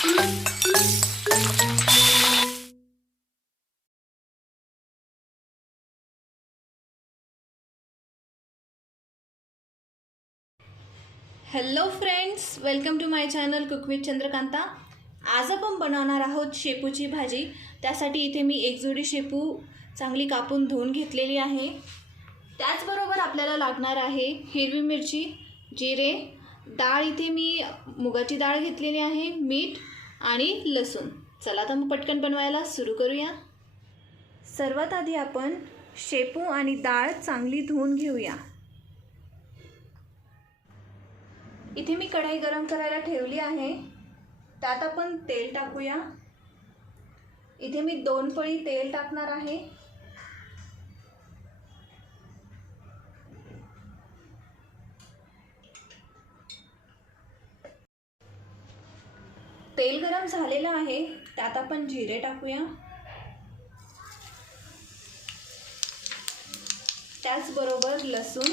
Hello friends, welcome to my channel cook with Chandrakanta. आज आपण बनवणार आहोत शेपूची भाजी। त्यासाठी इथे मी एक जोडी शेपू चांगली कापून धुवून घेतलेली आहे। त्याचबरोबर आपल्याला लागणार आहे हिरवी मिरची, जिरे, डाळ इथे मी मुगाची डाळ घेतलेली आहे, मीठ आणि लसूण। चला तर मग पटकन बनवायला सुरू करूया। सर्वात आधी आपण शेपू आणि डाळ चांगली धुवून घेऊया। इथे मी कढई गरम करायला ठेवली आहे। त्यात आपण तेल टाकूया। इथे मी 2 पळी तेल टाकणार आहे। तेल गरम झालेलं आहे, त्यात आपण जिरे टाकूया। त्याचबरोबर लसूण,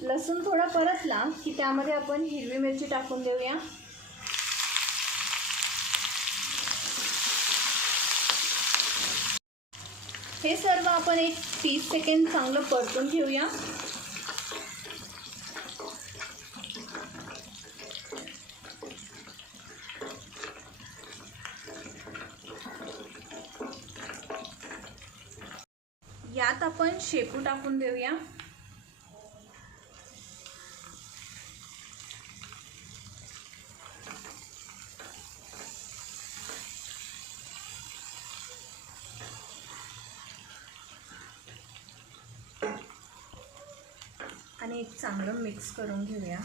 लसूण थोडा परतला की त्यामध्ये आपण हिरवी मिरची टाकून देऊया। हे सर्व आपण एक 30 सेकंद चांगलं परतून घेऊया। यात आपण शेपू टाकून देऊया। आणि एक चांगलं मिक्स करून घेऊया।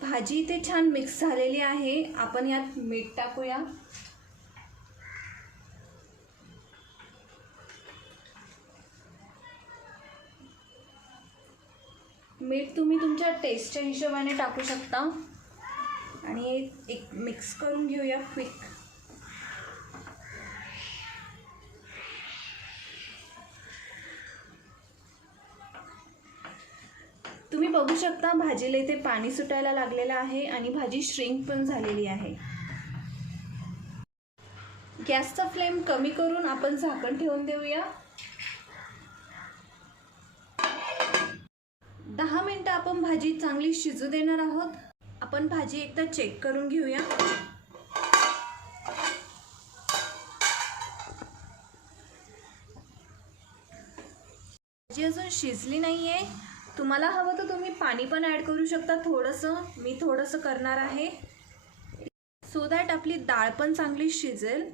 भाजी इथे छान मिक्स झालेली आहे। आपण यात मीठ टाकूया। मीठ तुम्ही तुमच्या टेस्टच्या हिशोबाने टाकू शकता। आणि एक मिक्स करून घेऊया क्विक। तुम्ही बघू शकता भाजीला इथे पाणी सुटायला लागलेलं आहे आणि भाजी श्रिंक पण झालेली आहे। गॅसचा फ्लेम कमी करून आपण झाकण ठेवून देऊया। 10 मिनिटं आपण भाजी चांगली शिजू देणार आहोत। आपण भाजी एकदा चेक करून घेऊया। भाजी अजून शिजली नाहीये। तुम्हाला हवं तर तुम्ही पाणी पण ॲड करू शकता थोडंसं। मी थोडंसं करणार आहे सो दॅट आपली डाळ पण चांगली शिजेल।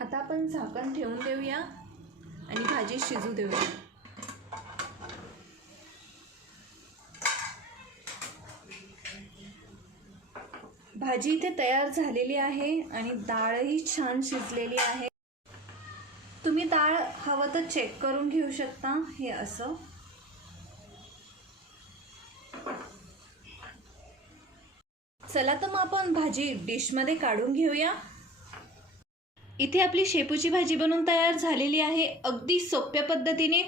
आता आपण झाकण ठेवून देऊया आणि भाजी शिजू देऊया। भाजी इथे तयार झालेली आहे आणि डाळही छान शिजलेली आहे। तुम्ही डाळ हवं तर चेक करून घेऊ शकता। हे असं चला तर मग आपण भाजी डिशमध्ये काढून घेऊया। इथे आपली शेपूची भाजी बनवून तयार झालेली आहे। अगदी सोप्या पद्धतीने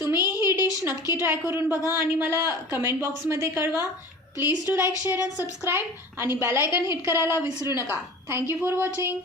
तुम्ही ही डिश नक्की ट्राय करून बघा आणि मला कमेंट बॉक्समध्ये कळवा। Please do like, share and subscribe आणि बेल आयकॉन हिट करायला विसरू नका। Thank you for watching.